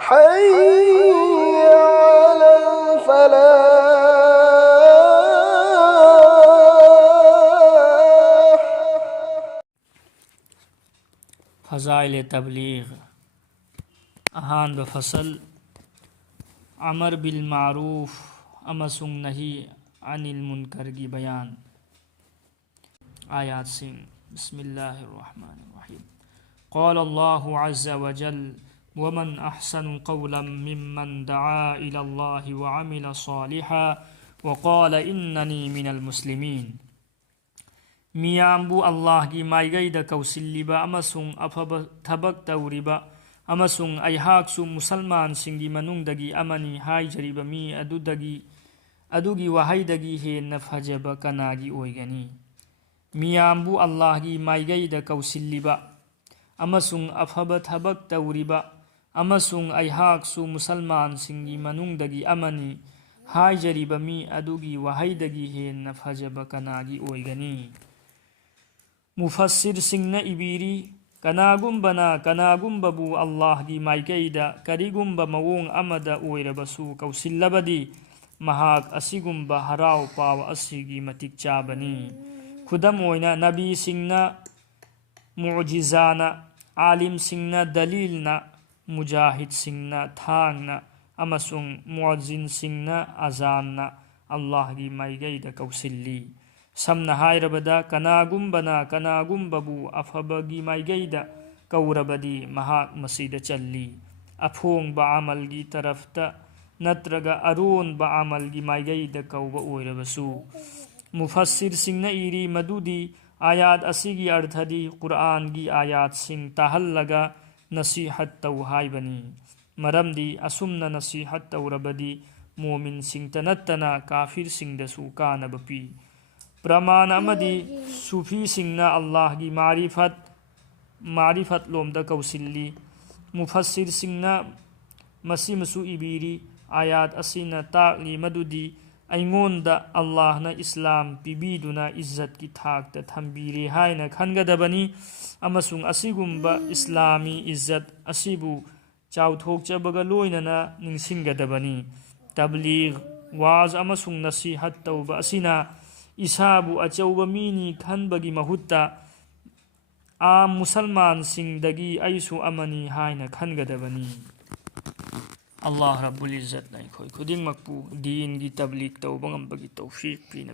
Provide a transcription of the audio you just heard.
حي على الفلاح. فضائل तबलीग अहान बफसल अमर bill मारूफ अमसुंग नही अनिल मुनकर की बयान आयात सिंह बिस्मिल्लाहिर्रहमानिर्रहीम क़ाल अल्लाहु अज़्ज़ा व जल वमन अहसनु क़ौलन मिम्मन दआ इलल्लाहि व अमिला सालिहा व क़ाल इन्ननी मिनल मुस्लिमीन मियाम्बु अल्लाह की माइगैदा कौसिल्लिबा अमसुंग अफब थबक तौरिबा अमसुंग अयहाकसु मुसलमान सिंगी मनुंगदगी अमनी हाइजरिबा मी अदुगी वहाइदगी हेन्ना फजबा कनागी ओइगनी मियाम्बु अल्लाह की माइगैदा कौसिल्लिबा अमसुंग अफब थबक तौरिबा अमसुंग अयहाकसु मुसलमान सिंगी मनुंगदगी अमनी हाइजरिबा मी अदुगी वहाइदगी हेन्ना फजबा कनागी ओइगनी मुफस्सिर सिंगना इबीरी कनागुम्बबु अल्लाह की माइकैदा करिगुम्बा मवोंग अमदा ओइरबसु कौसिल्लबदी महाक असिगुम्बा हराव पाव असिगी मतिक चाबनी खुदम ओइना नबी सिंगना मुअजिजाना आलिम सिंगना दलीलना मुजाहिद सिंगना थांगना अमसुंग मुअज्जिन सिंगना अजानना अल्लाह की माइगैदा कौसिल्ली समना हाइरबदा कनागुम्बबु अफबगी माइगैदा कौरबदी महाक मसीदा चल्ली अफोंबा अमल की तरफता नत्रगा अरोनबा अमल की माइगैदा कौबा ओइरबसु मुफस्सिर सिंगना इरी मदुदी आयात असिगी अर्थदी कुरान की आयात सिंग ताहल्लगा नसीहत तौ हाइबनी मरमदी असुमना नसीहत तौरबदी मोमिन सिंगता नत्तना काफिर सिंगदसु कानब पी प्रमाण अमदी सूफी सिंगना अल्लाह की मारिफत लोमदा कौसिल्ली मुफस्सिर सिंगना मसीमसु इबीरी आयात असिना ताकली मदुदी अइंगोंदा अल्लाहना इस्लाम पिबीदुना इज्जत की थाकता थंबीरे हाइना खनगदबनी अमसुंग असिगुम्बा इस्लामी इज्जत असिबु चाउथोकचबगा लोइनना निंसिंगदबनी तबलीग वाज अमसुंग नसीहत तौबा असिना इसाबु अचौबा मीनी खनबगी महुत्ता आम मुसलमान सिंगदगी ऐसु अमनी हाइना खनगदबनी अल्लाह रब्बुल इज्जत ना अखोई खुदिंगमकपु दीन की तबलीग तौबा ngambagi तौफीक पीना